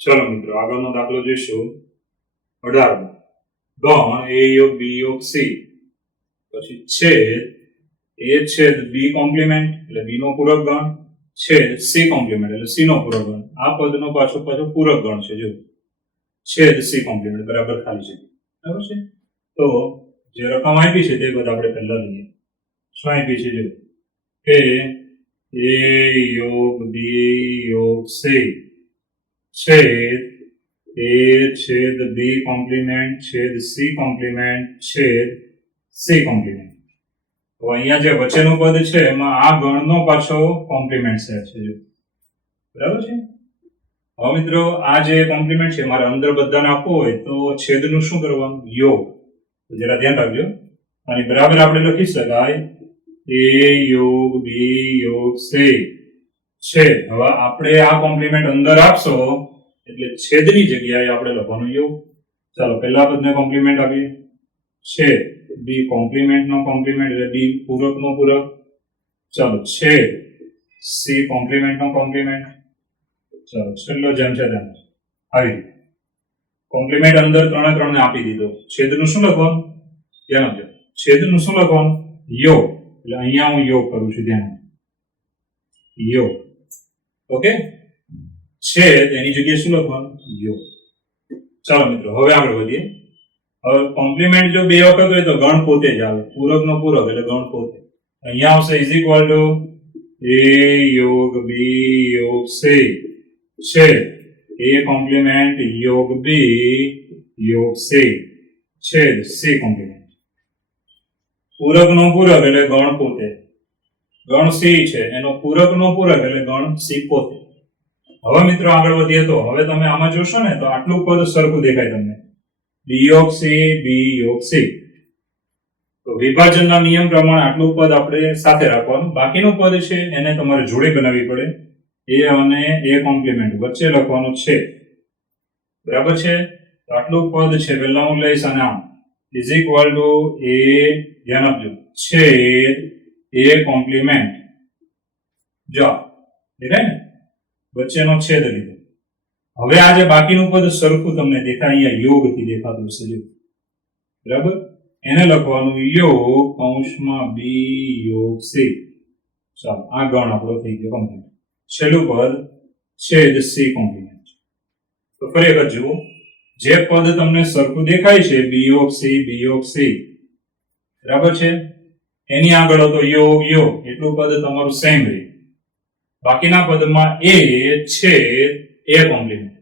ચલો મિત્રો આગળનો દાખલો જોઈશું 18 ગણ a યોગ b યોગ c પછી છેદ a છેદ b કોમ્પ્લિમેન્ટ એટલે b નો પૂરક ગણ છેદ c કોમ્પ્લિમેન્ટ એટલે c નો પૂરક ગણ આ પદનો પાછો પૂરક ગણ છે જો છેદ c કોમ્પ્લિમેન્ટ બરાબર ખાલી છે બરાબર છે તો જે રકમ આપી છે તે પદ આપણે પહેલા લઈએ શું આપી છે જો કે a યોગ b યોગ c छेद a छेद b कॉम्प्लिमेंट छेद c कॉम्प्लिमेंट छेद c कॉम्प्लिमेंट तो અહીંયા જે વચ્ચેનું પદ છે એમાં આ ગણનો પાછો કોમ્પ્લિમેન્ટ છે જો બરાબર છે હવે મિત્રો આ જે કોમ્પ્લિમેન્ટ છે મારે અંદર બધાને આપવો હોય તો છેદનું શું કરવાનું યોગ તો જરા ધ્યાન રાખજો અને બરાબર આપણે લખી શકાય a યોગ b યોગ c છે હવે આપણે આ કોમ્પ્લિમેન્ટ અંદર આપશો એટલે છેદની જગ્યાએ આપણે લખવાનું યોગ ચાલો પહેલા પદને કોમ્પ્લિમેન્ટ આપીએ છેદ b કોમ્પ્લિમેન્ટ નો કોમ્પ્લિમેન્ટ એટલે b પૂરક નો પૂરક ચાલો છેદ c કોમ્પ્લિમેન્ટ નો કોમ્પ્લિમેન્ટ ચાલો છેલ્લો જેમ છે તેમ આવી કોમ્પ્લિમેન્ટ અંદર ત્રણે ત્રણને આપી દીધો છેદનું શું લખવાનું ધ્યાન આપજો છેદનું શું લખવાનું યોગ એટલે અહીંયા હું યોગ કરું છું ધ્યાન યોગ ઓકે છેદ એની જગ્યાએ શું લખવાનું યોગ ચાલો મિત્રો હવે આગળ વધીએ હવે કોમ્પ્લિમેન્ટ જો બે વખત હોય તો ગણ પોતે જ આવે પૂરક નો પૂરક એટલે ગણ પોતે અહીંયા આવશે ઇઝ ઇક્વલ ટુ a યોગ b યોગ c છેદ a કોમ્પ્લિમેન્ટ યોગ b યોગ c છેદ c કોમ્પ્લિમેન્ટ પૂરક નો પૂરક એટલે ગણ પોતે ગણ c છે એનો પૂરક નો પૂરક એટલે ગણ c પોતે હવે મિત્રો આગળ વધીએ તો હવે તમે આમાં જોશો ને તો આટલું પદ સરખું દેખાય તમને b યોગ c b યોગ c તો વિભાજનના નિયમ પ્રમાણે આટલું પદ આપણે સાથે રાખવાનું બાકીનું પદ છે એને તમારે જોડે બનાવવી પડે a અને a કોમ્પ્લિમેન્ટ વચ્ચે લખવાનું છે બરાબર છે તો આટલું પદ છે પહેલા હું લઈશ અને આમ ઇઝ ઇક્વલ ટુ a ધ્યાન આપજો છેદ a કોમ્પ્લિમેન્ટ જો દેખાય ને વચ્ચેનો છેદ લીધો હવે આ જે બાકીનું પદ સરખું તમને દેખાય અહીંયા યોગથી દેખાતું છે જો બરાબર એને લખવાનું યોગ કૌંસમાં b યોગ c ચાલો આ ગણ આપણો થઈ ગયો કમ્પ્લીટ છેલ્લું પદ છેદ c કોમ્પ્લિમેન્ટ તો ફરી વખત જુઓ જે પદ તમને સરખું દેખાય છે b યોગ c બરાબર છે એની આગળ હતો યોગ યોગ એટલું પદ તમારું સેમ રહે બાકીના પદમાં a છેદ a કોમ્પ્લિમેન્ટ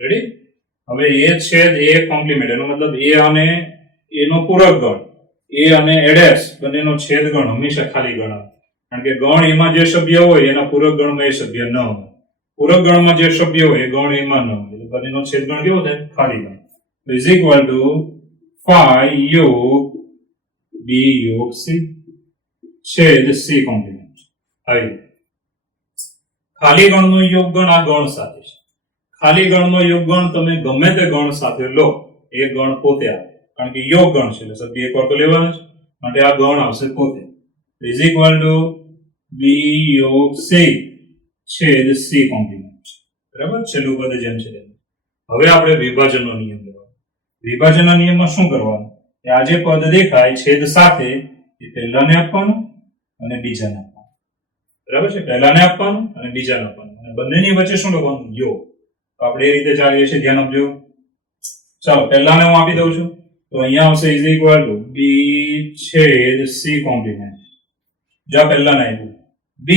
રેડી હવે a છેદ a કોમ્પ્લિમેન્ટ એનો મતલબ a અને એનો પૂરક ગણ a અને a' બંનેનો છેદ ગણ હંમેશા ખાલી ગણ આવે કારણ કે ગણ એમાં જે સભ્ય હોય એના પૂરક ગણમાં એ સભ્ય ન હોય પૂરક ગણમાં જે સભ્ય હોય એ ગણ એમાં ન હોય એટલે બંનેનો છેદ ગણ કેવો થાય ખાલી ગણ ઇઝ ઇક્વલ ટુ 5 યોગ b યોગ c છેદ c કોમ્પ્લિમેન્ટ આવી ખાલી ગણનો યોગગણ આ ગણ સાથે છે ખાલી ગણનો યોગગણ તમે ગમે તે ગણ સાથે લો એ ગણ પોતે આવે કારણ કે યોગગણ છે એટલે સભ્ય એકવાર તો લેવાનો છે માટે આ ગણ આવશે પોતે ઇઝ ઇક્વલ ટુ b યોગ c છેદ c કોમ્પ્લિમેન્ટ બરાબર છેલ્લું પદ જેમ છે હવે આપણે વિભાજનનો નિયમ લેવાનો વિભાજનના નિયમમાં શું કરવાનું કે આ જે પદ દેખાય છેદ સાથે એ પહેલાને આપવાનું અને બીજાને આપવાનું બરાબર છે પહેલાને આપવાનું અને બીજાને આપવાનું અને બંનેની વચ્ચે શું લખવાનું યોગ તો આપણે એ રીતે ચાલીએ છીએ ધ્યાન આપજો ચાલો પહેલાને હું આપી દઉં છું તો અહીંયા આવશે ઇઝ ઇક્વલ ટુ b છેદ c કોમ્પ્લિમેન્ટ જ્યાં પહેલાને આપ્યું b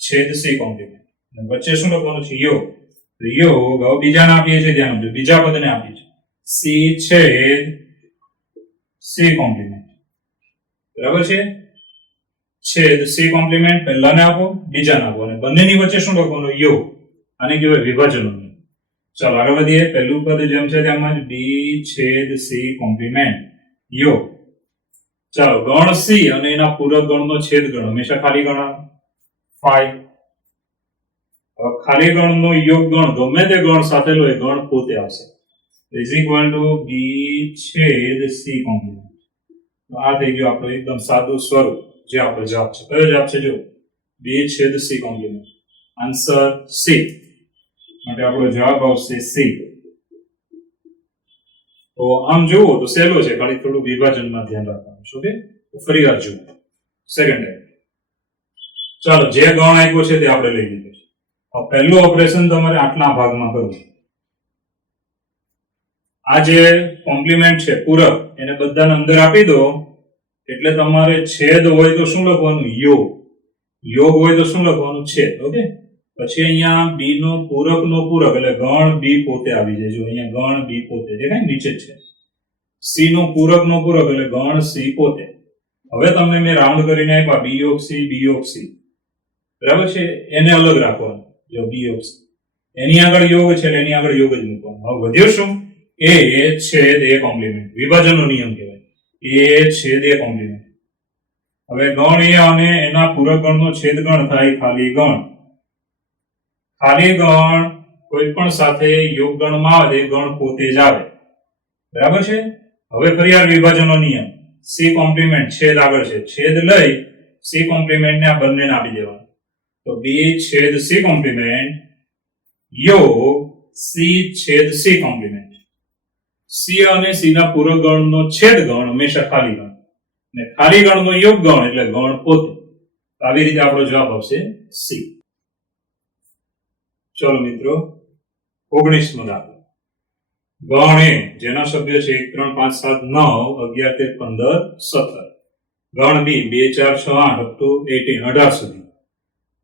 છેદ c કોમ્પ્લિમેન્ટ અને વચ્ચે શું લખવાનું છે યોગ તો યોગ હવે બીજાને આપીએ છીએ ધ્યાન આપજો બીજા પદને આપીએ છીએ c છેદ c કોમ્પ્લિમેન્ટ બરાબર છે છેદ c કોમ્પ્લિમેન્ટ પહેલાને આપો બીજાને આપો અને બંનેની વચ્ચે શું લખવાનું યોગ આને કહેવાય વિભાજનનો નિયમ ચાલો આગળ વધીએ પહેલું પદ જેમ છે તેમ જ b છેદ c કોમ્પ્લિમેન્ટ યોગ ચાલો ગણ c અને એના પૂરક ગણનો છેદ ગણ હંમેશા ખાલી ગણ આવે 5 હવે ખાલી ગણનો યોગ ગણ ગમે તે ગણ સાથે લો એ ગણ પોતે આવશે is equal to b છેદ c કોમ્પ્લિમેન્ટ તો આ થઈ ગયું આપણું એકદમ સાદું સ્વરૂપ જે આપણો જવાબ છે. કયો જવાબ છે? જો b છેદ c કોમ્પ્લિમેન્ટ. Answer C. માટે આપણો જવાબ આવશે સી. તો આમ જુઓ તો સહેલો છે, ખાલી થોડું વિભાજનમાં ધ્યાન રાખવાનું છે. ઓકે, ફરી વાર જુઓ. સેકન્ડ ટાઈમ ચાલો, જે ગણ આપ્યો છે તે આપણે લઈ લીધો છે. હવે પહેલું ઓપરેશન તમારે આટલા ભાગમાં કરવું. આ જે કોમ્પ્લિમેન્ટ છે પૂરક, એને બધાને અંદર આપી દો એટલે તમારે છેદ હોય તો શું લખવાનું? યોગ. યોગ હોય તો શું લખવાનું? છેદ. ઓકે, પછી અહીંયા બી નો પૂરક એટલે ગણ બી પોતે આવી જાય. જો અહીંયા ગણ બી પોતે દેખાય નીચે છે. સી નો પૂરક એટલે ગણ સી પોતે. હવે તમને મેં રાઉન્ડ કરીને આપ્યા બી યોગ સી, બરાબર છે? એને અલગ રાખવાનું. જો બી યોગ સી, એની આગળ યોગ છે એટલે એની આગળ યોગ જ મૂકવાનો. હવે વધ્યો શું? એ છેદ એ કોમ્પ્લિમેન્ટ. વિભાજનનો નિયમ કહેવાય. એ છેદ એ કોમ્પ્લિમેન્ટ. હવે ગણ એ અને એના પૂરક ગણનો છેદ ગણ થાય ખાલી ગણ. ખાલી ગણ કોઈ પણ સાથે યોગ ગણમાં આવે ગણ પોતે જ આવે. બરાબર છે? હવે ફરી આ વિભાજનનો નિયમ. સી કોમ્પ્લિમેન્ટ છેદ આગળ છે, છેદ લઈ સી કોમ્પ્લિમેન્ટ ને આ બંનેને આપી દેવાનું. તો બી છેદ સી કોમ્પ્લિમેન્ટ યોગ સી છેદ સી કોમ્પ્લિમેન્ટ. સી અને સી ના પૂરક ગણનો છેદ ગણ હંમેશા ખાલી ગણ, અને ખાલી ગણનો યોગ ગણ એટલે ગણ પોતે. આવી રીતે આપણો જવાબ આવશે સી. ચલો મિત્રો, 19મો દાખલો. ગણ એ જેના સભ્ય છે 1 3 5 7 9 11 13 15 17. ગણ બી 2 4 6 8 up to 18 18 સુધી.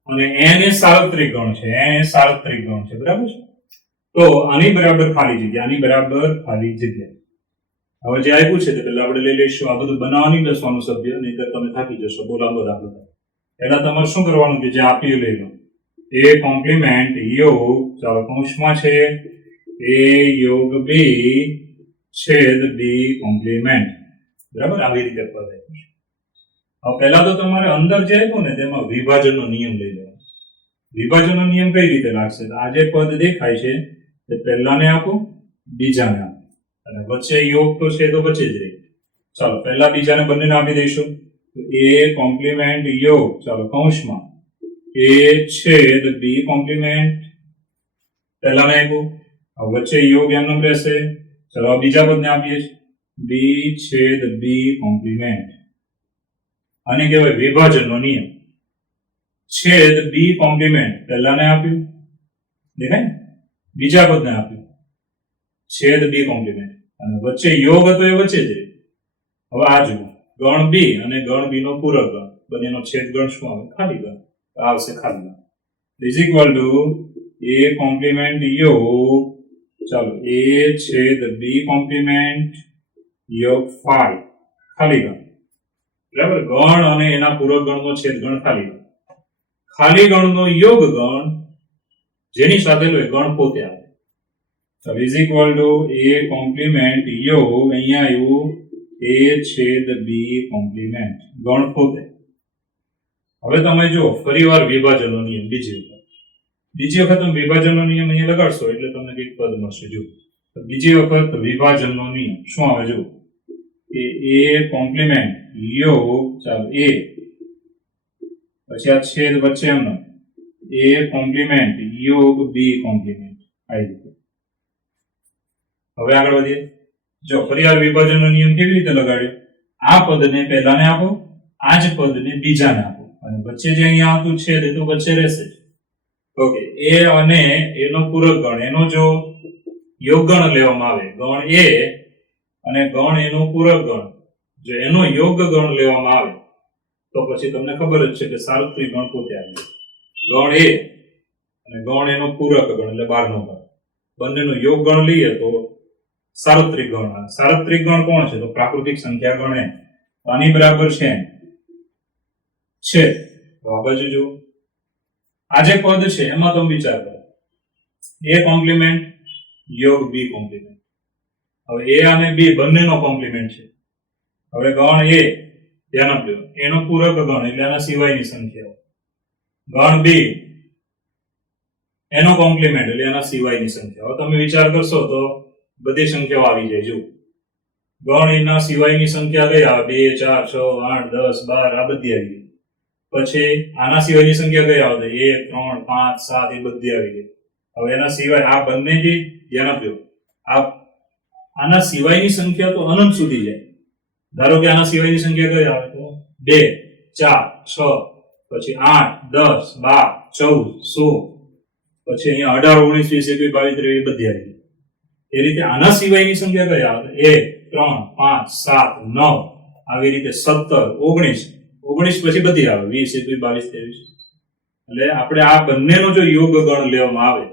અને n એ સાર્વત્રિક ગણ છે. n એ સાર્વત્રિક ગણ છે, બરાબર છે? તો આની બરાબર ખાલી જગ્યા, આની બરાબર ખાલી જગ્યા. હવે જે આપ્યું છે તે પહેલા આપણે લઈ લઈશું. આ બધું બનાવવાની દસવાનું સભ્ય, નહીંતર તમે થાકી જશો. બહુ લાંબો દાખલો થાય. પહેલા તમારે શું કરવાનું કે જે આપ્યું લઈ લો. એ કોમ્પ્લિમેન્ટ યોગ, ચાલો કૌંસમાં છે, એ યોગ બી છેદ બી કોમ્પ્લિમેન્ટ. બરાબર? આવી રીતે પદ આપ્યું છે. હવે પહેલા તો તમારે અંદર જે આપ્યું ને તેમાં વિભાજનનો નિયમ લઈ લેવાનો. વિભાજનનો નિયમ કઈ રીતે લાગશે? આ જે પદ દેખાય છે તે પહેલાને આપો, બીજાને આપો, અને વચ્ચે યોગ તો છે તો વચ્ચે જ રહી. ચાલો પહેલા બીજાને બંનેને આપી દઈશું. એ કોમ્પ્લિમેન્ટ યોગ, ચાલો કૌંસમાં, એ છેદ બી કોમ્પ્લિમેન્ટ. પહેલાને આપ્યું, વચ્ચે યોગ એમનું રહેશે. ચલો બીજા પદને આપીએ છીએ, બી છેદ બી કોમ્પ્લિમેન્ટ. આને કહેવાય વિભાજનનો નિયમ. છેદ બી કોમ્પ્લિમેન્ટ પહેલાને આપ્યું, દેખાય ને? બીજા પદને આપ્યું છેદ બી કોમ્પ્લિમેન્ટ, અને વચ્ચે યોગ હતો એ વચ્ચે જ રહે. હવે આ જુઓ, ગણ બી અને ગણ બી નો પૂરક ગણ, બંનેનો છેદ ગણ શું આવે? ખાલી ગણ. આવશે ખાલી ગણ. Is equal to A compliment યોગ, ચાલો એ છેદ બી કોમ્પ્લિમેન્ટ યોગ 5 ખાલી ગણ. બરાબર? ગણ અને એના પૂરક ગણનો છેદ ગણ ખાલી ગણ. ખાલી ગણનો યોગ ગણ જેની સાથે લો એ ગણ પોતે આવે. ચાલો is equal to A compliment યોગ, અહીંયા આવ્યું એ છેદ બી કોમ્પ્લિમેન્ટ ગણ પોતે. હવે તમે જો ફરીવાર વિભાજનનો નિયમ બીજી વખત તમે વિભાજનનો નિયમ અહીંયા લગાડશો એટલે તમને કંઈક પદ મળશે. જો બીજી વખત વિભાજનનો નિયમ શું આવે? જો એ કોમ્પ્લિમેન્ટ યોગ, ચાલો એ પછી આ છેદ વચ્ચે એમનો એ કોમ્પ્લિમેન્ટ યોગ બી કોમ્પ્લિમેન્ટ. આવી રીતે હવે આગળ વધીએ. જો ફરીવાર વિભાજનનો નિયમ કેવી રીતે લગાડ્યો? આ પદને પહેલાને આપો, આ જ પદને બીજાને આપો, અને વચ્ચે જે અહીંયા આવતું છેદ તો વચ્ચે રહેશે. ઓકે, એ અને એનો પૂરક ગણ, એનો જો યોગ ગણ લેવામાં આવે, ગણ એ અને ગણ એનો પૂરક ગણ, જો એનો યોગ ગણ લેવામાં આવે તો પછી તમને ખબર જ છે કે સાર્વત્રિક ગણ પોતે આવી જાય. ગણ એ અને ગણ એનો પૂરક ગણ એટલે 12 નો ભાગ, બંનેનો યોગ ગણ લઈએ તો સાર્વત્રિક ગણ આવે. સાર્વત્રિક ગણ કોણ છે? તો પ્રાકૃતિક સંખ્યા ગણ એ. આની બરાબર છે. તો આ બાજુ જુઓ, આ જે પદ છે એમાં તમે વિચાર કરો, એ કોમ્પ્લિમેન્ટ યોગ બી કોમ્પ્લિમેન્ટ. હવે એ અને બી બંનેનો કોમ્પ્લિમેન્ટ છે. હવે ગણ એ ધ્યાન આપજો, એનો પૂરક ગણ એટલે એના સિવાયની સંખ્યાઓ. ગણ બી એનો કોમ્પ્લિમેન્ટ એટલે એના સિવાયની સંખ્યાઓ. તમે વિચાર કરશો તો બધી સંખ્યાઓ આવી જાય. જો ગણ એના સિવાયની સંખ્યા કઈ આવે? 2 4 6 8 10 12 આ બધી આવી ગઈ. પછી આના સિવાયની સંખ્યા કઈ આવે? 1 3 5 7 એ બધી આવી ગઈ. હવે એના સિવાય આ બંને જે ધ્યાન આપજો, આના સિવાયની સંખ્યા તો અનંત સુધી જાય. ધારો કે આના સિવાયની સંખ્યા કઈ આવે? તો 2 4 6 પછી 8 10 12 14 16 પછી અહીંયા 18 19 20 21 22 23 બધી આવી ગઈ. એ રીતે આના સિવાયની સંખ્યા કઈ આવે? 1 3 5 7 9 આવી રીતે 17 19 19 પછી બધી આવે 20 21 22 23. એટલે આપણે આ બંનેનો જો યોગ ગણ લેવામાં આવે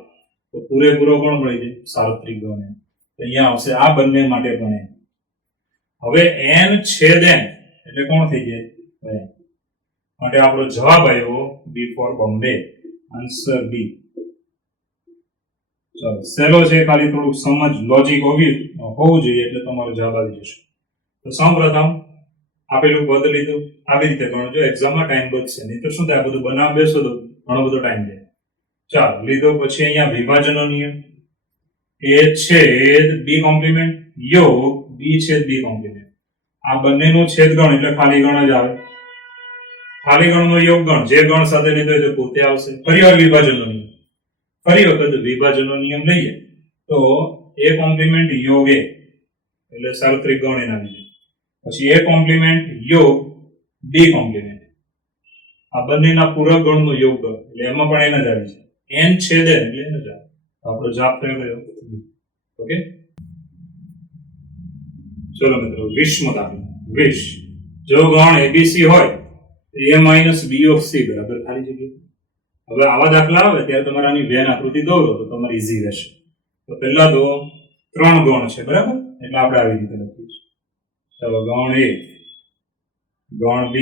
તો પૂરેપૂરો કોણ મળી જાય? સાર્વત્રિક ગણ. અહીંયા આવશે આ બંને માટે પણ. હવે n છેદ n એટલે કોણ થઈ જાય? માટે આપણો જવાબ આવ્યો B for Bombay, answer B. ચલો સહેલો છે, ખાલી થોડુંક સમજ લોજિક હોવું જોઈએ એટલે તમારો જવાબ આવી જશે. તો સૌપ્રથમ આપેલું પદ લીધું, આવી રીતે ગણજો, એક્ઝામમાં ટાઈમ બચશે. નહીં તો શું થાય, બધું બનાવ બેસો તો ઘણો બધો ટાઈમ જાય. ચાલો લીધો. પછી અહીંયા વિભાજનનો નિયમ, a છેદ b કોમ્પ્લિમેન્ટ યોગ b છેદ b કોમ્પ્લિમેન્ટ. આ બંનેનો છેદ ગણ એટલે ખાલી ગણ જ આવે. ખાલી ગણનો યોગ ગણ જે ગણ સાથે લીધો હોય તો પોતે આવશે. ફરીવાર વિભાજનનો નિયમ, ફરી વખત વિભાજનનો નિયમ લઈએ તો a કોમ્પ્લિમેન્ટ યોગ a એટલે સાર્વત્રિક ગણ એના લીધે. પછી a કોમ્પ્લિમેન્ટ યોગ b કોમ્પ્લિમેન્ટ, આ બંનેના પૂરક ગણનો યોગ ગણ એટલે એમાં પણ એને જ આવી છે. n છેદ n એટલે એને જ આવે. આપણો જવાબ થયો ગયો. ઓકે, ચલો મિત્રો 20મો દાખલો. 20 જો ગણ abc હોય તો a minus b of c બરાબર ખાલી જગ્યા. હવે આવા દાખલા આવે ત્યારે તમારે આની વેન આકૃતિ દોરો તો તમારે ઈઝી રહેશે. તો પહેલા તો 3 ગણ છે બરાબર, એટલે આપણે આવી રીતે લખીએ છીએ. ચલો ગણ a, ગણ b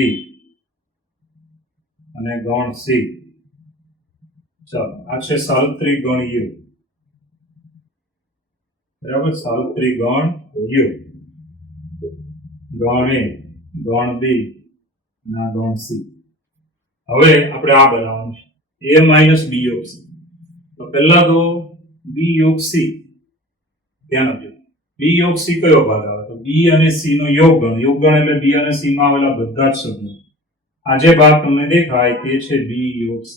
અને ગણ c. ચલો આ છે સાર્વત્રિક ગણ u બરાબર, સાર્વત્રિક ગણ u. ગણ a, ગણ b અને ગણ c. હવે આપણે આ બનાવવાનું છે a માઇનસ b યોગ c. તો પહેલા તો b યોગ c ધ્યાન આપજો. b યોગ c કયો ભાગ આવે? તો b અને c નો યોગ ગણ. યોગ ગણ એટલે b અને c માં આવેલા બધા જ સભ્યો. આ જે ભાગ તમને દેખાય તે છે b યોગ c.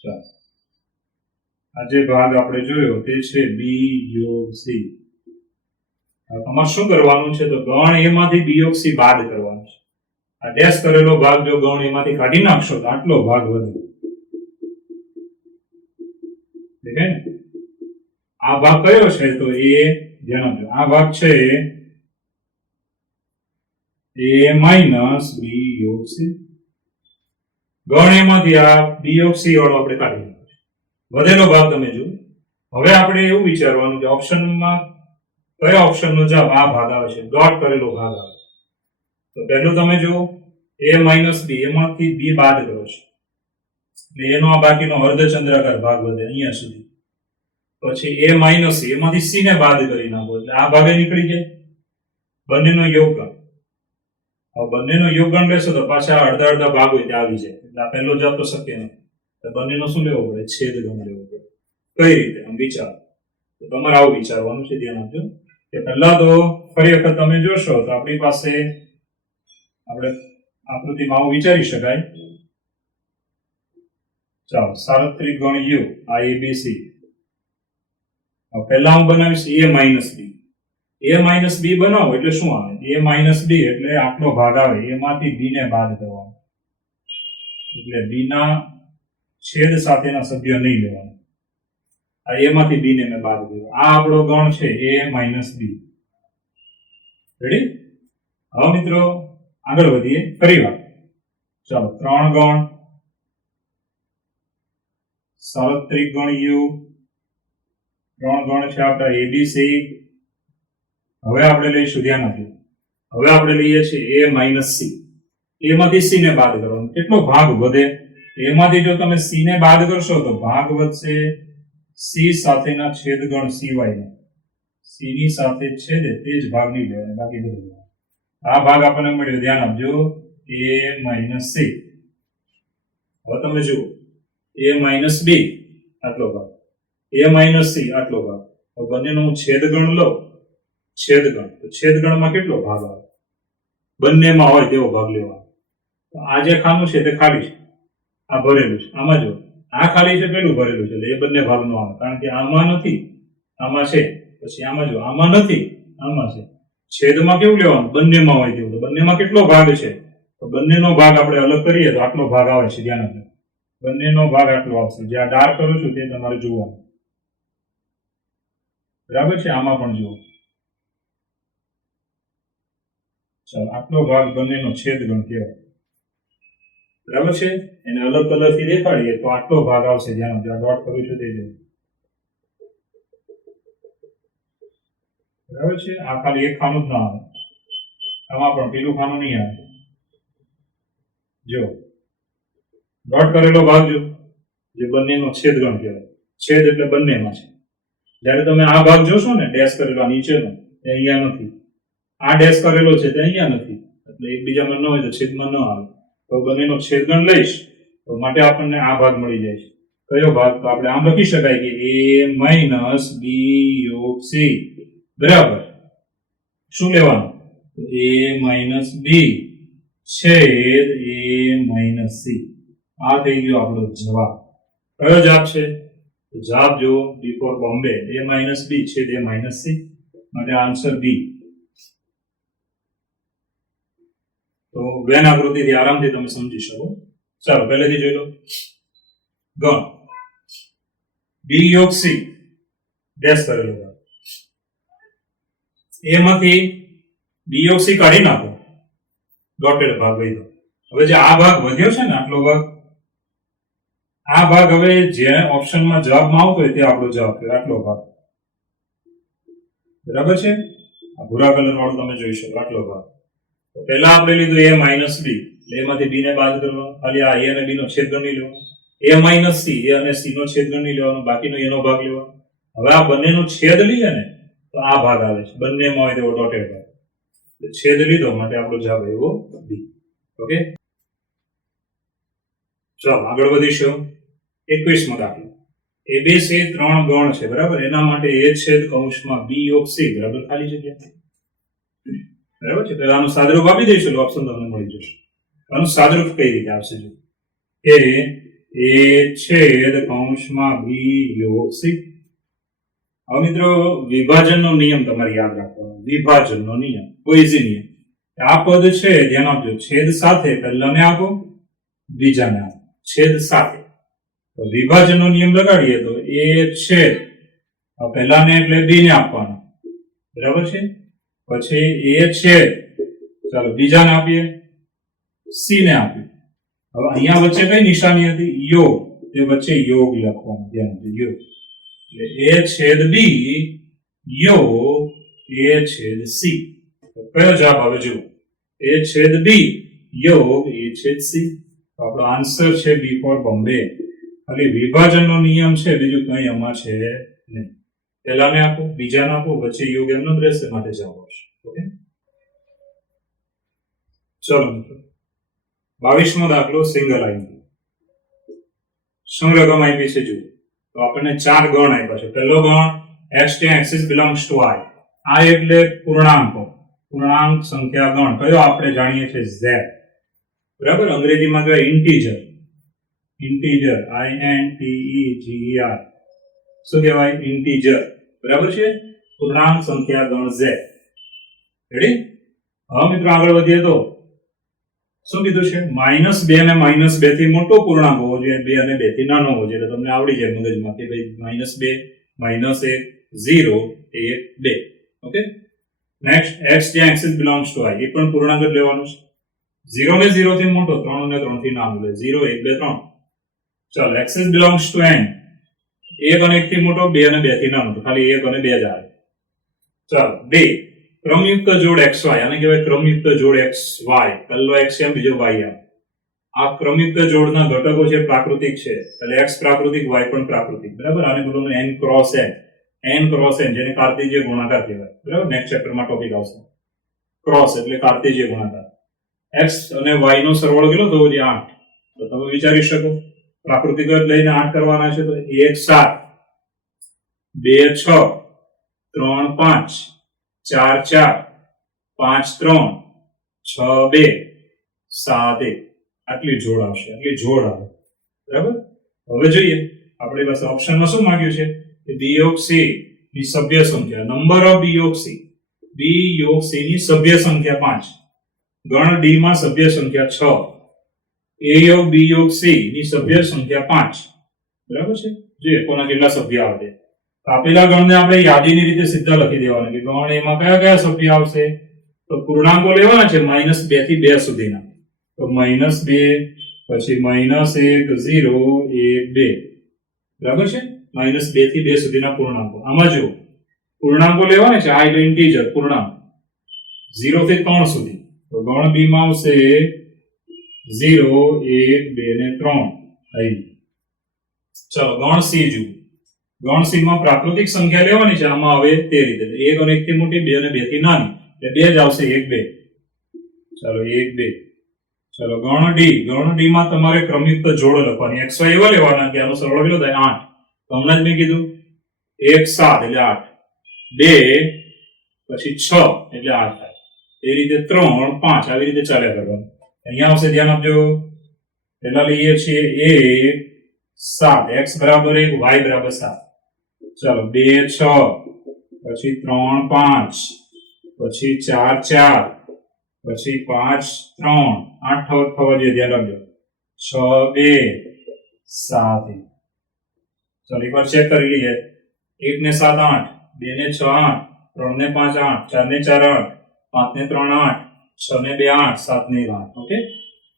ચાલો આ જે ભાગ આપણે જોયો તે છે b યોગ c. તમારે શું કરવાનું છે? તો ગણ a માંથી b યોગ c બાદ કરવાનું છે. આ ડેશ કરેલો ભાગ જો ગણ a માંથી કાઢી નાખશો તો આટલો ભાગ વધે. દેખાય ને? આ ભાગ કયો છે? તો a, ધ્યાન આપજો, આ ભાગ છે a માઇનસ b યોગ c. ગણ a માંથી આ b યોગ c વાળો આપણે કાઢી નાખ્યો. વધેલો ભાગ તમે જુઓ. હવે આપણે એવું વિચારવાનું કે ઓપ્શનમાં કયા ઓપ્શનનો જવાબ આ ભાગ આવે છે? ડોટ કરેલો ભાગ આવે. તો પહેલું તમે જુઓ a માઇનસ b, એમાંથી b બાદ કરો છો એટલે એનો આ બાકીનો અર્ધચંદ્રાકાર ભાગ વધે અહીંયા સુધી. પછી a માઇનસ c, એમાંથી c ને બાદ કરી નાખો એટલે આ ભાગે નીકળી જાય. બંનેનો યોગગણ, હવે બંનેનો યોગગણ લેશો તો પાછા અડધા અડધા ભાગ હોય ત્યાં આવી જાય. એટલે આ પહેલો જવાબ તો શક્ય નથી. તો બંનેનો શું લેવો પડે? છેદગણ લેવો પડે. કઈ રીતે? આમ વિચારો. તો તમારે આવું વિચારવાનું છે, ધ્યાન આપજો. કે પહેલા તો ફરી વખત તમે જોશો તો આપણી પાસે આપણે આકૃતિમાં આવું વિચારી શકાય. ચાલો સાર્વત્રિક ગણ u, આ abc. પહેલા હું બનાવીશ a minus b. a minus b બનાવો એટલે શું આવે? a માઇનસ b એટલે આટલો ભાગ આવે, એમાંથી b ને બાદ કરવાનો. એટલે b ના છેદ સાથેના સભ્યો નહીં લેવાના. આ a માંથી b ને મેં બાદ કર્યો. આ આપણો ગણ છે a માઇનસ b. રેડી? હવે મિત્રો આગળ વધીએ ફરીવાર. ચાલો 3 ગણ સાર્વત્રિક ગણ u, 3 ગણ છે આપણા abc. હવે આપણે લઈશું, ધ્યાન આપજો, હવે આપણે લઈએ છીએ a માઇનસ c. a માંથી c ને બાદ કરવાનો. કેટલો ભાગ વધે? એમાંથી જો તમે c ને બાદ કરશો તો ભાગ વધશે c સાથેના છેદગણ સિવાય. c ની સાથે છેદે તે જ ભાગ નહીં લેવાનો, બાકી બધું. આ ભાગ આપણને મળ્યો, ધ્યાન આપજો, a માઇનસ c. હવે તમે જુઓ a માઇનસ b આટલો ભાગ, a માઇનસ સી આટલો ભાગ. તો બંનેનો હું છેદગણ લઉં, છેદગણ, તો છેદગણમાં કેટલો ભાગ આવે? બંનેમાં હોય તેવો ભાગ લેવાનો. તો આ જે ખાનું છે તે ખાલી છે, આ ભરેલું છે. આમાં જો આ ખાલી છે, પેલું ભરેલું છે, એટલે એ બંને ભાગ નો આવે, કારણ કે આમાં નથી, આમાં છે. પછી આમાં જો આમાં નથી, આમાં છે. છેદમાં કેવું લેવાનું? બંનેમાં હોય તેવું. તો બંનેમાં કેટલો ભાગ છે? તો બંનેનો ભાગ આપણે અલગ કરીએ તો આટલો ભાગ આવે છે. ધ્યાન આપજો, બંનેનો ભાગ આટલો આવશે. જે આ ડાર્ક કરું છું તે તમારે જોવાનું, બરાબર છે? આમાં પણ જુઓ, ચાલો આટલો ભાગ બંનેનો છેદગણ કહેવાય, બરાબર છે? એને અલગ કલરથી દેખાડીએ તો આટલો ભાગ આવશે. ધ્યાન આપજો, ડોટ કરું છું તે જોયું, બરાબર છે? આ ખાલી એક ખાનું જ ના આવે, આમાં પણ પેલું ખાનું નહીં આવે. જો ડોટ કરેલો ભાગ જો, જે બંનેનો છેદગણ કહેવાય. છેદ એટલે બંનેમાં છે. જ્યારે તમે આ ભાગ જોશો ને, ડેશ કરેલો નીચેનો, એ અહીંયા નથી. આ ડેશ કરેલો છે તે અહીંયા નથી, એટલે એકબીજામાં ન હોય તો છેદમાં ન આવે. તો બંનેનો છેદગણ લઈશ તો માટે આપણને આ ભાગ મળી જાય છે. કયો ભાગ? તો આપણે આમ લખી શકાય કે a માઇનસ બી યોગ સી બરાબર શું લેવાનું? a માઇનસ બી છેદ a માઇનસ સી. આ થઈ ગયો આપણો જવાબ. કયો જવાબ છે? જવાબ જો બી ફોર બોમ્બે, a માઇનસ બી છેદ a માઇનસ સી, માટે આન્સર બી. તો વેન આકૃતિથી આરામથી તમે સમજી શકો. ચાલો પહેલેથી જોઈ લો. ગણ બી યોગ સી ડેશ કરેલો ભાગ, એમાંથી બી યોગ સી કાઢી નાખો, ડોટેડ ભાગ વધ્યો. હવે જે આ ભાગ વધ્યો છે ને, આટલો ભાગ, આ ભાગ હવે જે ઓપ્શનમાં જવાબમાં આવતો હોય તે આપણો જવાબ છે, આટલો ભાગ, બરાબર છે? આ ભૂરા કલર વાળું તમે જોઈ શકો, આટલો ભાગ. તો પહેલા આપણે લીધું a માઇનસ બી, એટલે એમાંથી બી ને બાદ કરવાનો, ખાલી આ a અને b નો છેદગણ નહીં લેવાનો. a માઇનસ સી, a અને c નો છેદગણ નહીં લેવાનો, બાકીનો એનો ભાગ લેવાનો. હવે આ બંનેનો છેદ લઈએ ને તો આ ભાગ આવે છે, બંનેમાં હોય તેવો ડોટેડ ભાગ. છેદ લીધો માટે આપણો જવાબ આવ્યો બી. ઓકે, ચાલો આગળ વધીશું. 21મો દાખલો. ABC 3 ગણ છે, બરાબર? એના માટે a છેદ કૌંસમાં b યોગ c બરાબર ખાલી જગ્યા, બરાબર છે? પહેલા આનું સાદરૂપ આપી દઈશું, ઓપ્શન તમને મળી જશે. આનું સાદરૂપ કઈ રીતે આવશે? જો કે a છેદ કૌંસમાં b યોગ c. હવે મિત્રો વિભાજનનો નિયમ તમારે યાદ રાખવાનો, વિભાજનનો નિયમ, પોઈઝી નિયમ. આ પદ છે, ધ્યાન આપજો, છેદ સાથે પહેલાને આપો, બીજાને આપો, છેદ સાથે. તો વિભાજનનો નિયમ લગાડીએ તો a છેદ પહેલાને એટલે b ને આપવાનો, બરાબર છે? પછી a છેદ, ચાલો બીજાને આપીએ, c ને આપીએ. હવે અહીંયા વચ્ચે કઈ નિશાની હતી? યોગ, તે વચ્ચે યોગ લખવાનું, ધ્યાન આપજો, યોગ. એટલે a છેદ b યોગ a છેદ c. કયો જવાબ આવે? જુઓ, a છેદ b યોગ a છેદ c. આપણો આન્સર છે બી ફોર બોમ્બે. ખાલી વિભાજનનો નિયમ છે, બીજું કઈ આમાં છે નહીં. પહેલાને આપો, બીજાને આપો, વચ્ચે યોગ એમનો જ રહેશે, માટે જવાબ આવશે. ઓકે, ચલો મિત્રો 22મો દાખલો. સિંગલ લાઈન શું રકમ આપી છે? જુઓ, તો આપણને 4 ગણ આપ્યા છે. પહેલો ગણ x ત્યાં axis belongs to i. આ એટલે પૂર્ણાંકો, પૂર્ણાંક સંખ્યા ગણ. કયો? આપણે જાણીએ છીએ z, બરાબર? અંગ્રેજીમાં કહેવાય ઇન્ટીજર, ઇન્ટીજર, INTEGER. શું કહેવાય? ઇન્ટીજર, બરાબર છે? પૂર્ણાંક સંખ્યા ગણ z. રેડી? હવે મિત્રો આગળ વધીએ તો શું કીધું છે? -2 અને -2 થી મોટો પૂર્ણાંક હોવો જોઈએ, 2 અને 2 થી નાનો હોવો જોઈએ. એટલે તમને આવડી જાય મગજમાં કે ભાઈ -2, -1, 0, 1, 2. ઓકે, નેક્સ્ટ x જ્યાં axis belongs to i, એ પણ પૂર્ણાંક જ લેવાનું છે. 0 ને 0 થી મોટો, 3 ને 3 થી નાનો, એટલે 0, 1, 2, 3. ચાલો axis belongs to n, 1 અને 1 થી મોટો, 2 અને 2 થી નાનો, તો ખાલી 1 અને 2 જ આવે. ચાલો 2 ક્રમયુક્ત જોડ xy, આને કહેવાય ક્રમયુક્ત જોડ xy. પહેલો x છે, બીજો y આવે. આ ક્રમયુક્ત જોડના ઘટકો છે પ્રાકૃતિક છે, એટલે x પ્રાકૃતિક, y પણ પ્રાકૃતિક, બરાબર? આને બોલવાનું n cross n, n cross n, જેને કાર્તેજીય ગુણાકાર કહેવાય, બરાબર? નેક્સ્ટ ચેપ્ટરમાં ટોપિક આવશે. ક્રોસ એટલે કાર્તેજીય ગુણાકાર. x અને y નો સરવાળો કેટલો થવો જોઈએ? 8. તો તમે વિચારી શકો, પ્રાકૃતિક લઈને 8 કરવાના છે, તો 1 7, 2 6 3 5 4 4 5 3 6 2 7 1 આટલી જોડ આવશે, આટલી જોડ આવે. બરાબર. હવે જોઈએ આપણી પાસે ઓપ્શનમાં શું માંગ્યું છે કે બી યોગ સી ની સભ્ય સંખ્યા, નંબર ઓફ બી યોગ સી, બી યોગ સી ની સભ્ય સંખ્યા 5, ગણ ડી માં સભ્ય સંખ્યા 6, એ યોગ બી યોગ સી ની સભ્ય સંખ્યા 5. બરાબર છે. જોઈએ કોના કેટલા સભ્ય આવે. આપેલા ગણને આપણે યાદીની રીતે સીધા લખી દેવાના કે ગણ એમાં કયા કયા સભ્ય આવશે. તો પૂર્ણાંકો લેવાના છે -2 થી 2 સુધીના. તો -2 પછી -1 0 1 2. બરાબર છે. -2 થી 2 સુધીના પૂર્ણાંકો. આમાં જો પૂર્ણાંકો લેવાના છે, આ એટલે ઇન્ટીજર પૂર્ણાંક 0 થી 3 સુધી. તો ગણ બી માં આવશે 0 1 2 ને 3. આવી. ચલો ગણ સી જુઓ. ગણ સી માં પ્રાકૃતિક સંખ્યા લેવાની છે. આમાં હવે તે રીતે 1 અને 1 થી મોટી, 2 અને 2 થી નાની, એટલે 2 જ આવશે. 1 2. ચલો 1 2. ચલો ગણ ડી માં તમારે ક્રમયુક્ત જોડ લખવાની. xy એવા લેવાના કે આનો સરવાળો કેટલો થાય 8. તો હમણાં જ મેં કીધું 1 7 એટલે 8, 2 પછી 6 એટલે 8 થાય. એ રીતે 3 5 આવી રીતે ચાલ્યા કરવાનું. અહીંયા આવશે, ધ્યાન આપજો. પહેલા લઈએ છીએ 1 7, x બરાબર 1, y બરાબર 7. ચલો 2 6 પછી 3 5 પછી 4 4 પછી 5 3 8 થવા જોઈએ, ધ્યાન રાખજો. 6 2 7 1. ચલો એકવાર ચેક કરી લઈએ. 1 ને 7 8, 2 ને 6 8, 3 ને 5 8, 4 ને 4 8, 5 ને 3 8, 6 ને 2 8, 7 ને 8. ઓકે.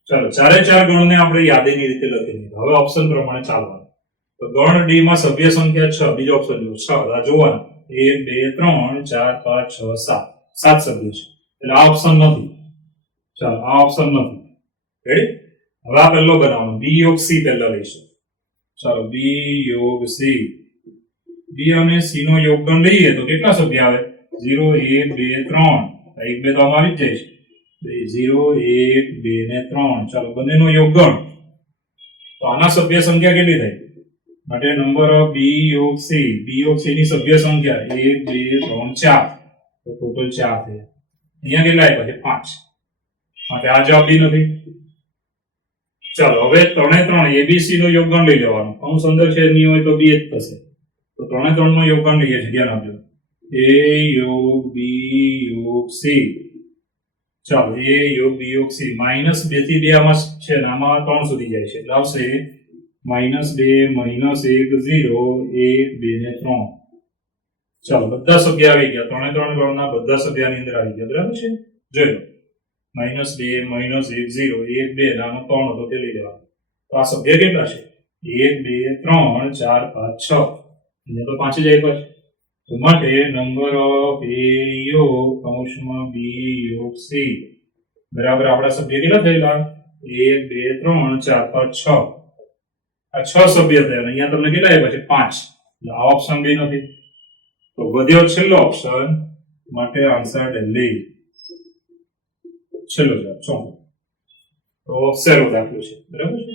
ચલો ચારે ચાર ગણને આપણે યાદીની રીતે લખી દીધા. હવે ઓપ્શન પ્રમાણે ચાલવાનું. તો ગણ ડી માં સભ્ય સંખ્યા 6, બીજો ઓપ્શન જુઓ 6. આ જોવાનું 1 2 3 4 5 6 7, 7 સભ્ય છે. એટલે આ ઓપ્શન નથી. ચાલો આ ઓપ્શન નથી. રેડી. હવે આ પહેલો બનાવવાનો બી યોગ સી પહેલા લઈશું. ચાલો બી યોગ સી. બી અને સી નો યોગગણ લઈએ તો કેટલા સભ્ય આવે? 0 1 2 3. 1 2 તો અમારી જ જાય છે. 0 1 2 ને 3. ચાલો બંનેનો યોગગણ. તો આના સભ્ય સંખ્યા કેટલી થાય? માટે નંબર ઓફ બી યોગ સી, બી યોગ સી ની સભ્ય સંખ્યા 1 2 3 4. તો ટોટલ 4 થયા. અહીંયા કેટલા આવ્યા છે? 5. માટે આ જવાબ બી નથી. ચાલો હવે 3 3 એબીસી નો યોગગણ લઈ લેવાનું. કૌંસ અંદર છે નહીં હોય તો બી જ થશે. તો 3 3 નો યોગગણ લઈએ છીએ, ધ્યાન આપજો. એ યોગ બી યોગ સી. ચાલો એ યોગ બી યોગ સી. -2 થી 2 આમાં છે ને આમાં 3 સુધી જાય છે, એટલે આવશે -2 -1 0 1 2 ને 3. ચાલો બધા સભ્ય આવી ગયા. 3 3 ગણના બધા સભ્ય આની અંદર આવી ગયા. બરાબર છે. જોઈ લો. -2 -1 0 1 2 નાનો 3 હતો તે લઈ લેવાનો. તો આ સભ્ય કેટલા છે? 1 2 3 4 5 6. અહીંયા તો 5 જ આવ્યા છે. તો માટે નંબર ઓફ એ યોગ કૌંસમાં બી યોગ સી બરાબર આપણા સભ્ય કેટલા થયેલા? 1 2 3 4 5 6. આ 6 સભ્ય થયા. અહીંયા તમને કેટલા આવ્યા છે? 5. એટલે આ ઓપ્શન બી નથી. તો વધ્યો છેલ્લો ઓપ્શન. માટે આન્સર દિલ્હી. છેલ્લો જવાબ 4. તો સહેલો દાખલો છે. બરાબર છે.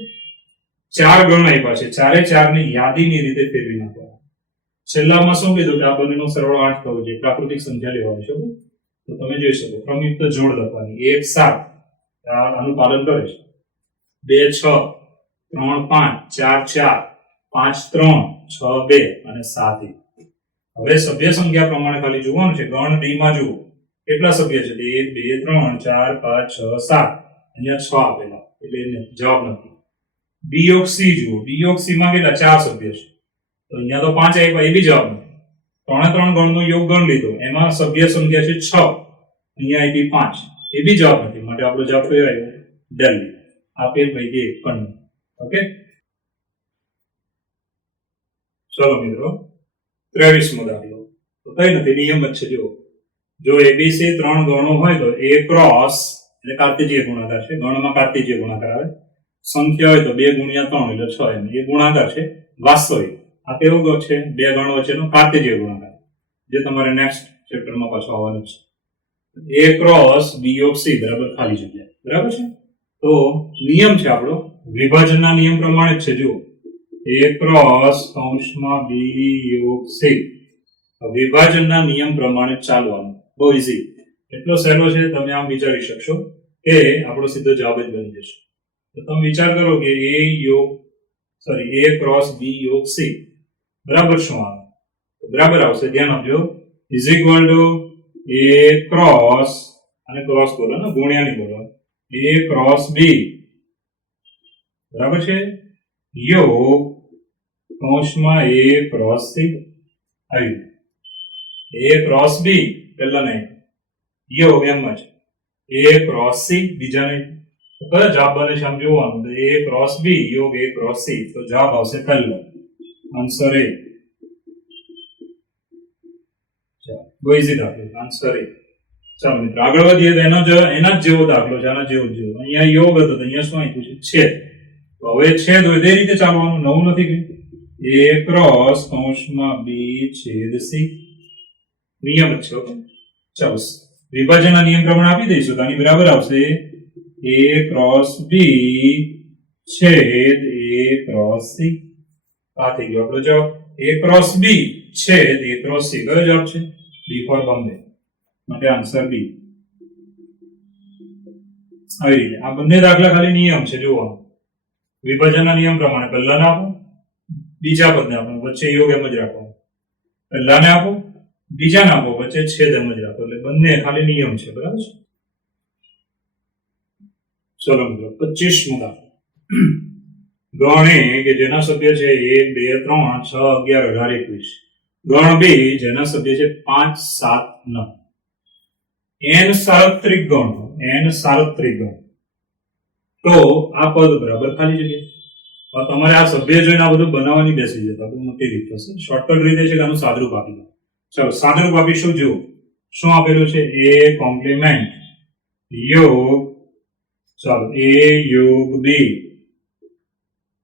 4 ગણ આપ્યા છે. ચારે ચારની યાદીની રીતે ફેરવી નાખવા. છેલ્લામાં શું કીધું કે આ બંનેનો સરવાળો 8 થવો જોઈએ. પ્રાકૃતિક સંખ્યા લેવાની છે. તો તમે જોઈ શકો ક્રમયુક્ત જોડ લખવાની. 1 7 આનું પાલન કરે છે. 2 6 3 5 4 4 5 3 6 2 અને 7 1. હવે સભ્ય સંખ્યા પ્રમાણે ખાલી જોવાનું છે. ગણ ડી માં જુઓ કેટલા સભ્ય છે? 1 2 3 4 5 6 7. અહીંયા 6 આપેલા, એટલે જવાબ નથી. બી યોગ સી જુઓ. બી યોગ સી માં કેટલા? 4 સભ્ય છે. તો અહીંયા તો 5 આપ્યા, એ બી જવાબ નથી. 3 3 ગણનો યોગગણ લીધો, એમાં સભ્ય સંખ્યા છે 6. અહીંયા આપી 5, એ બી જવાબ નથી. માટે આપણો જવાબ કયો આવ્યો? દિલ્હી. આપેલ પૈકી એક પણ નહીં. ઓકે. ચલો મિત્રો 23મો દાખલો. તો કઈ નથી, નિયમ જ છે. જો એબીસી 3 ગણો હોય તો એ ક્રોસ એટલે કાર્તેજીય ગુણાકાર છે. ગણમાં કાર્તેજીય ગુણાકાર આવે. સંખ્યા હોય તો 2 ગુણ્યા 3 એટલે 6. એમ એ ગુણાકાર છે. વાસ્તવિક આ કેવો ગણ છે? 2 ગણો વચ્ચેનો કાર્તેજીય ગુણાકાર, જે તમારે નેક્સ્ટ ચેપ્ટરમાં પાછો આવવાનું છે. એ ક્રોસ બી યોગ સી બરાબર ખાલી જગ્યા. બરાબર છે. તો નિયમ છે આપણો વિભાજનના નિયમ પ્રમાણે જ છે. જુઓ a ક્રોસ કૌંસમાં b યોગ c વિભાજનના નિયમ પ્રમાણે ચાલવાનું. બહુ ઈઝી, એટલો સહેલો છે, તમે આમ વિચારી શકશો કે આપણો સીધો જવાબ જ બની જશે. તો તમે વિચાર કરો કે a ક્રોસ b યોગ c બરાબર શું આવે? બરાબર આવશે, ધ્યાન આપજો, is equal to a cross, અને ક્રોસ બોલો ને, ગુણ્યા નહીં બોલો, a ક્રોસ b બરાબર છે, યોગ કૌંસમાં a ક્રોસ c આવ્યું. a ક્રોસ b પહેલા નહીં, યોગ એમ જ a ક્રોસ c બીજા નહીં. તો કયો જવાબ બને છે આમ જોવાનું, તો a ક્રોસ b યોગ a ક્રોસ c, તો જવાબ આવશે પહેલો, આન્સર એ. બહુ ઈઝી દાખલો, આન્સર એ. ચાલો મિત્રો આગળ વધીએ તો એના જ જેવો દાખલો છે, આના જેવો જેવો. અહીંયા યોગ હતો તો અહીંયા શું આપ્યું છે? છેદ. તો હવે છેદ હોય તે રીતે ચાલવાનું, નવું નથી કઈ. a ક્રોસ કૌંસમાં b છેદ c નિયમ જ છે. ઓકે, ચાલો વિભાજનના નિયમ પ્રમાણે આપી દઈશું તો આની બરાબર આવશે a ક્રોસ b છેદ a ક્રોસ c. આ થઈ ગયો આપણો જવાબ, a ક્રોસ b છેદ a ક્રોસ c. કયો જવાબ છે? બી ફોર બોમ્બે, માટે આન્સર બી. આવી રીતે આ બંને દાખલા ખાલી નિયમ છે જોવાનો, વિભાજનના નિયમ પ્રમાણે પહેલાને આપો, બીજા પદને આપો, વચ્ચે યોગ એમ જ રાખવાનો. પહેલાને આપો, બીજાને આપો, વચ્ચે છેદ એમ જ રાખો. એટલે બંને ખાલી નિયમ છે, બરાબર છે. ચલો મિત્રો 25મો દાખલો. ગણ એ કે જેના સભ્ય છે 1 2 3 6 11 18 21. ગણ બી જેના સભ્ય છે 5 7 9. n સાર્વત્રિક ગણ, n સાર્વત્રિક ગણ, તો આ પદ બરાબર ખાલી જગ્યા. તમારે આ સભ્ય જોઈને આ બધું બનાવવાની બેસી જતા, બહુ મોટી રીત થશે. શોર્ટકટ રીતે છે કે આનું સાદરૂપ આપી દો. ચાલો સાદરૂપ આપીશું. જુઓ શું આપેલું છે, a કોમ્પ્લિમેન્ટ યોગ, ચાલો a યોગ b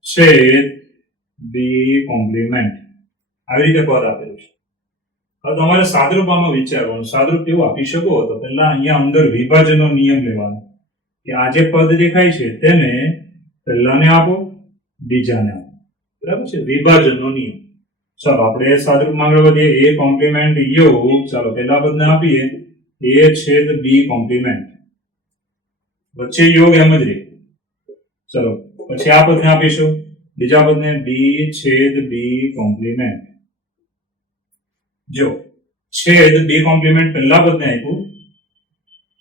છેદ b કોમ્પ્લિમેન્ટ, આવી રીતે પદ આપેલું છે. હવે તમારે સાદરૂપ આમાં વિચારવાનું, સાદરૂપ કેવું આપી શકો? તો પહેલા અહીંયા અંદર વિભાજનનો નિયમ લેવાનો કે આ જે પદ દેખાય છે તેને પહેલાને આપો, બીજાને આપો, બરાબર છે, વિભાજનનો નિયમ. ચાલો આપણે સાદરૂપ માં આગળ વધીએ. a કોમ્પ્લિમેન્ટ યોગ, ચાલો પહેલા પદને આપીએ a છેદ b કોમ્પ્લિમેન્ટ, વચ્ચે યોગ એમ જ રહે. ચલો પછી આ પદને આપીશું, બીજા પદને b છેદ b કોમ્પ્લિમેન્ટ. જો છેદ b કોમ્પ્લિમેન્ટ પહેલા પદને આપ્યું,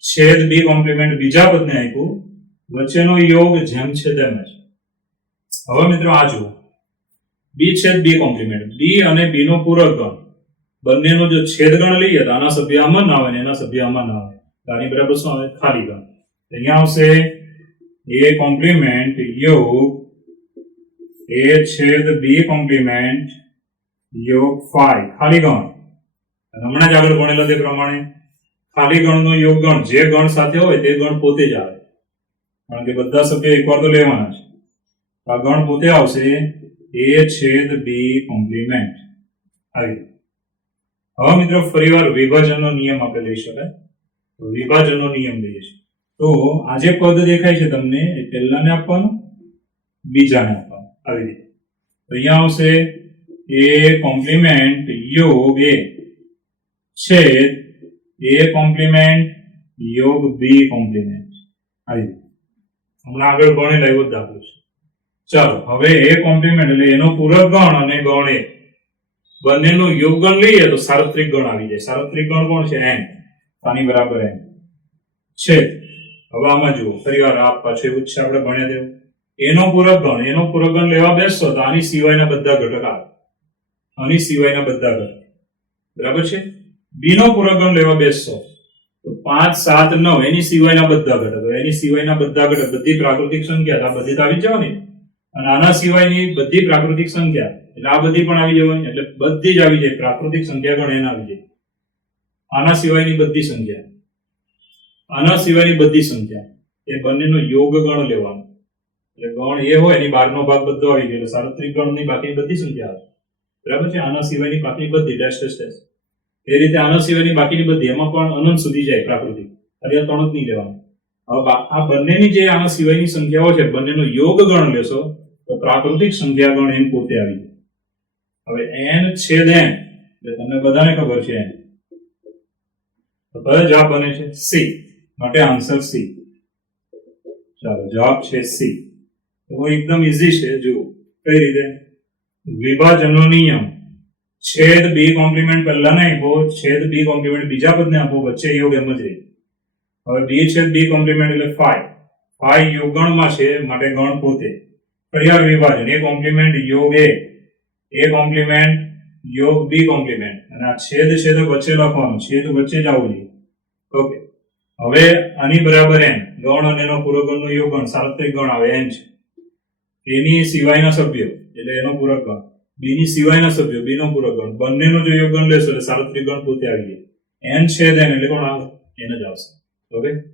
છેદ b કોમ્પ્લિમેન્ટ બીજા પદને આપ્યું, વચ્ચેનો યોગ જેમ છે તેમ જ. હવે મિત્રો આ જુઓ, b છેદ b કોમ્પ્લિમેન્ટ, b અને b નો પૂરક ગણ, બંનેનો જો છેદ ગણ લઈએ તો આના સભ્ય આમાં ના આવે ને એના સભ્ય આમાં ના આવે, આની બરાબર શું આવે? ખાલી ગણ. અહીંયા આવશે a કોમ્પ્લિમેન્ટ યોગ a છેદ b કોમ્પ્લિમેન્ટ યોગ 5 ખાલી ગણ. હમણાં જ આગળ ભણેલા તે પ્રમાણે ખાલી ગણનો યોગ ગણ જે ગણ સાથે હોય તે ગણ પોતે જ આવે, કારણ કે બધા સભ્ય એકવાર તો લેવાના છે. આ ગણ પોતે આવશે a છેદ b કોમ્પ્લિમેન્ટ. આવી. હવે મિત્રો ફરીવાર વિભાજનનો નિયમ આપણે લઈ શકાય. તો વિભાજનનો નિયમ લઈએ છીએ. તો આ જે પદ દેખાય છે તમને એ પહેલાને આપવાનું, બીજાને આપવાનું, આવી રીતે. તો અહીંયા આવશે a કોમ્પ્લિમેન્ટ યોગ a છેદ a કોમ્પ્લિમેન્ટ યોગ b કોમ્પ્લિમેન્ટ. આવી રીતે હમણાં આગળ ભણેલા એવો જ દાખલો છે. ચાલો હવે a કોમ્પ્લિમેન્ટ એટલે એનો પૂરક ગણ અને ગણ a બંનેનો યોગ ગણ લઈએ તો સાર્વત્રિક ગણ આવી જાય. સાર્વત્રિક ગણ કોણ છે? n. આની બરાબર n છે. હવે આમાં જુઓ ફરીવાર આ પાછું એવું જ છે, આપણે ભણ્યા તેવું. એનો પૂરક ગણ લેવા બેસશો તો આની સિવાયના બધા ઘટક આવે, આની સિવાયના બધા ઘટક, બરાબર છે. બી નો પૂરક ગણ લેવા બેસશો તો 5 7 9 એની સિવાયના બધા ઘટક, એની સિવાયના બધા ઘટક બધી પ્રાકૃતિક સંખ્યા, આ બધી તો આવી જવાની, અને આના સિવાયની બધી પ્રાકૃતિક સંખ્યા એટલે આ બધી પણ આવી જવાની, એટલે બધી જ આવી જાય. પ્રાકૃતિક સંખ્યા ગણ એના આવી જાય. આના સિવાયની બધી સંખ્યા, આના સિવાયની બધી સંખ્યા, એ બંનેનો યોગ ગણ લેવાનો. એટલે ગણ એ હોય એની બહારનો ભાગ બધો આવી ગયો, એટલે સાર્વત્રિક ગણની બાકી બધી સંખ્યા આવે, બરાબર છે. આના સિવાયની બાકી બધી ડેશ ડેશ ડેશ, એ રીતે આના સિવાયની બાકીની બધી, એમાં પણ અનંત સુધી જાય પ્રાકૃતિક, એટલે 3 જ નહીં લેવાનું. હવે આ બંનેની જે આના સિવાયની સંખ્યાઓ છે બંનેનો યોગ ગણ લેશો તો પ્રાકૃતિક સંખ્યા ગણ એમ પોતે આવી જાય. હવે n છેદ n એટલે તમને બધાને ખબર છે n. તો કયો જવાબ બને છે? સી. માટે આન્સર સી. ચાલો જવાબ છે સી. તો એકદમ ઈઝી છે. જુઓ કઈ રીતે વિભાજનનો નિયમ છેદ b કોમ્પ્લિમેન્ટ પહેલા ને આપો, છેદ b કોમ્પ્લિમેન્ટ બીજા પદને આપો, વચ્ચે યોગ એમ જ રહે. હવે b છેદ b કોમ્પ્લિમેન્ટ એટલે 5. 5 યોગ ગણમાં છે માટે ગણ પોતે. ફરીવાર વિભાજન a કોમ્પ્લિમેન્ટ યોગ a કોમ્પ્લિમેન્ટ યોગ b કોમ્પ્લિમેન્ટ અને આ છેદ છે તો વચ્ચે લખવાનું, છેદ વચ્ચે જ આવવું જોઈએ. ઓકે. હવે આની બરાબર n ગણ અને એનો પૂરક ગણનો યોગ ગણ સાર્વત્રિક ગણ આવે n છે. એની સિવાયના સભ્યો એટલે એનો પૂરક ગણ, બી ની સિવાયના સભ્યો બી નો પૂરક ગણ, બંનેનો જો યોગ ગણ લેશો એટલે સાર્વત્રિક ગણ પોતે આવી જાય. n છેદ n એટલે કોણ આવે? n જ આવશે. ઓકે.